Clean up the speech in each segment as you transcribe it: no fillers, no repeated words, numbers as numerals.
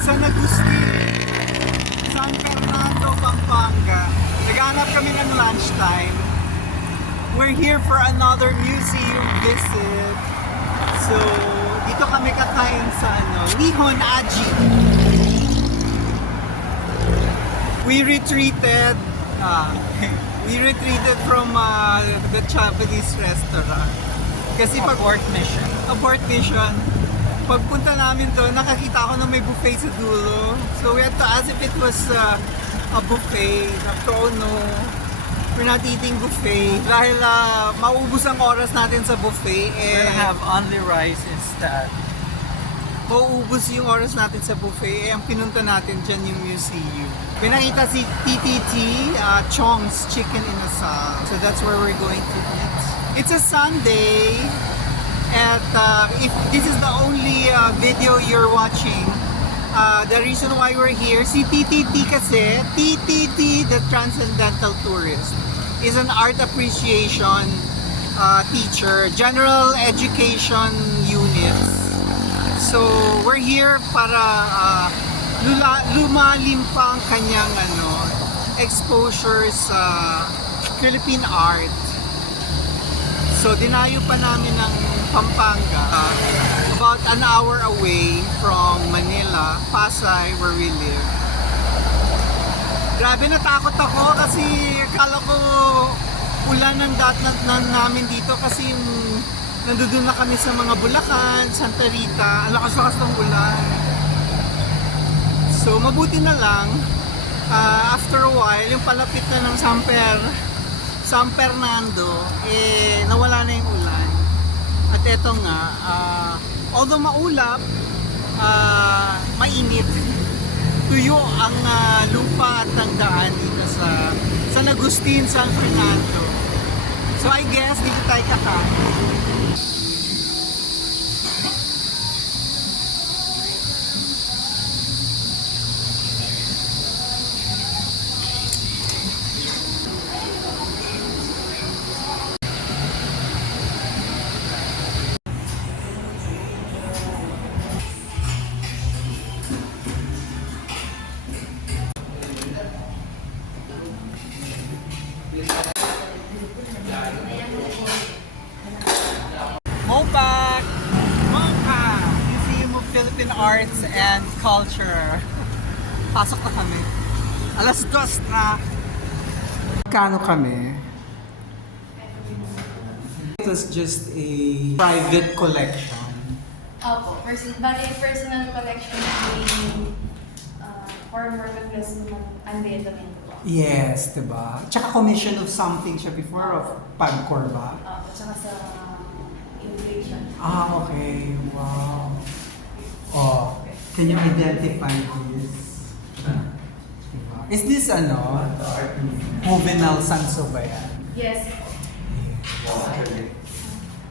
San Agustin, San Fernando, Pampanga. Naghanap kami ng lunchtime. We're here for another museum visit. So, dito kami kakain sa Nihon Aji. We retreated from the Japanese restaurant. Kasi Abort mission. Abort mission. Pagpunta namin doon, nakakita ako na may buffet sa dulo. So we had to ask if it was a buffet. After all, no, we're not eating buffet. Dahil maubos ang oras natin sa buffet. We're gonna have only rice instead. Mauubos yung oras natin sa buffet. Ang pinunta natin dyan yung museum. Pinakita si TTT, Chong's Chicken Inasal. So that's where we're going to eat. It's a Sunday. At if this is the only video you're watching, the reason why we're here, si TTT kasi, TTT, the Transcendental Tourist, is an art appreciation teacher, general education units. So we're here para lumalim pa ang kanyang exposure sa Philippine art. So dinayo pa namin ng Pampanga, about an hour away from Manila, Pasay, where we live. Grabe, natakot ako kasi akala ko ulan ng datnat namin dito kasi yung nandoon na kami sa mga Bulacan, Santa Rita, ang lakas-lakas ng ulan. So mabuti na lang, after a while, yung palapit na ng San Fernando, nawala na yung ulan. At eto nga, although maulap, mainit. Tuyo ang lupa at ang daan dito sa San Agustin, San Fernando. So I guess dito tayo kakain. Mopac! Museum of Philippine Arts and Culture. Pasok na kami. Alas 2 na. Kano kami? It was just a private collection. Opo, personal collection ni former Congressman Andrea Domingo po. Yes, diba? Tsaka commission of something siya before of PAGCOR ba? Opo, tsaka sa immigration. Okay. Wow. Oh, can you identify this? Diba? Is this Juvenal Sanso ba yan? Yes.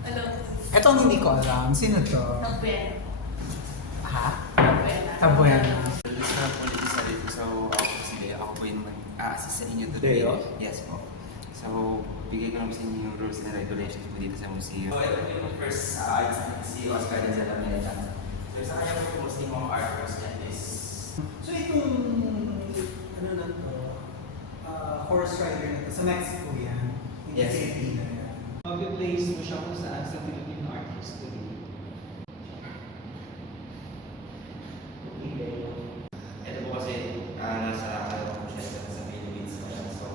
Hello. Etong hindi ko alam. Sino to? Tabuena. Ha? Tabuena. Tabuena. Sa politisa dito. So, ako po si Deo. Ako po yung mag-a-assist sa inyo today. Deo? Yes po. So, bigay ko naman sa inyo yung rules and regulations po dito sa museum. So, ito po yung first si Oscar de Zala Meta. So, sa kanya po mostly mga artworks niya is... So itong, na to, horse rider na to, sa Mexico yan? Hindi Yes. sa Pilipinas yan. Mag-place mo siya kung saan sa Philippine art history. Ito po kasi nasa po siya sa Philippines. So,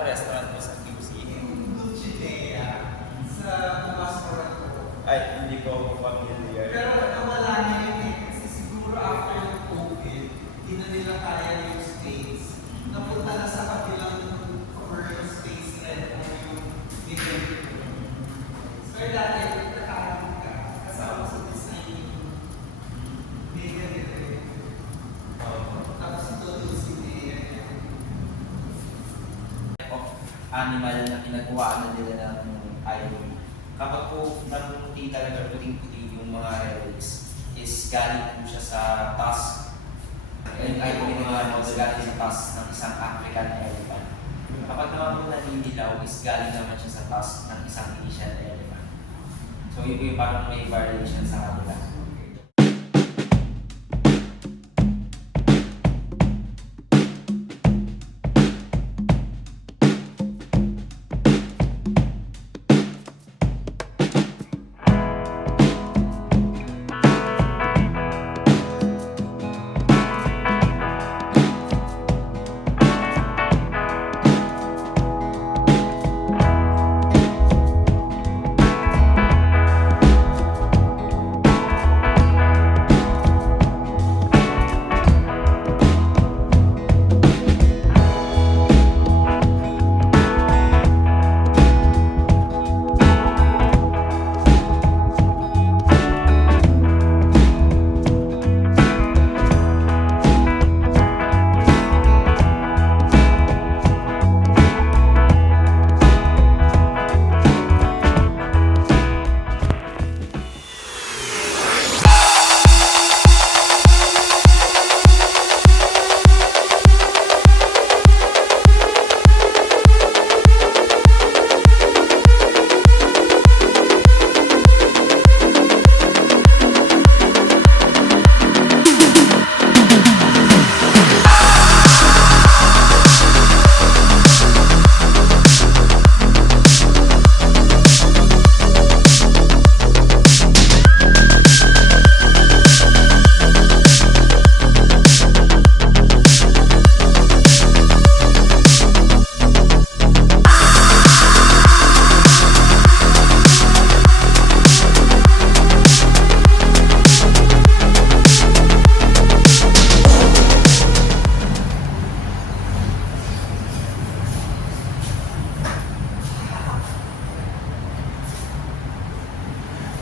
restaurant po sa QC. Dulcinea sa Mascarato. Ay, hindi ko familiar. Pero nawala na yun kasi siguro after ng COVID, hindi na nila kaya yung space. Napunta na sa kabilang commercial space red na yung bigyan. So dati, nakakamit ka, kasama sa design bigyan rin. Tapos ito Dulcinea. Animal na pinagawa na nila ng iron. Kapag po naruti talaga puting-puti yung mga relics, is galing po siya sa tusk. Ay po ginawa mo, galing sa tusk ng isang African elephant. Kapag naman po naninilaw is galing naman siya sa tusk ng isang Asian elephant. So yun po yung parang may variation sa kabila.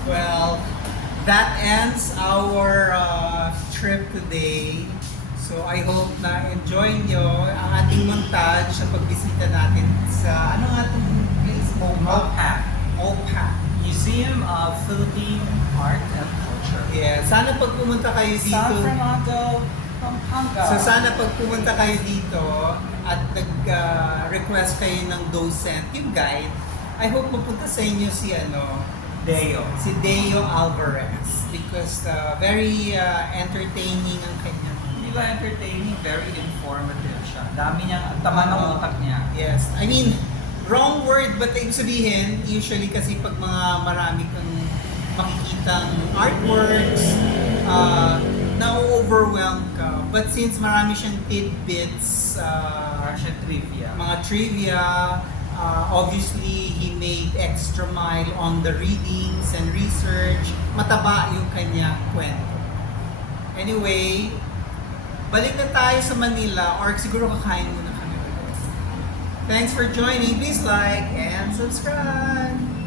Well, that ends our trip today. So I hope na enjoy nyo ang ating montage sa pagbisita natin sa ano nga itong place? MOPAC. MOPAC. Museum of Philippine Art and Culture. Yeah, sana pag pumunta kayo dito. San Fernando, Pampanga. So sana pag pumunta kayo dito at nag-request kayo ng docent, yung guide, I hope mapunta sa inyo si Deo. si Deo Alvarez because very entertaining ang kanyang. Hindi ba entertaining? Very informative siya. Dami niyang, tama ng utak niya. Yes, I mean, wrong word but ibig sabihin, usually kasi pag mga marami kang makikitang artworks, na-overwhelm ka. But since marami siyang tidbits, Russian trivia. mga trivia, obviously he made extra mile on the readings and research. Mataba yung kanyang kwento. Anyway, balik na tayo sa Manila or siguro kakain muna kami ulit. Thanks for joining. Please like and subscribe.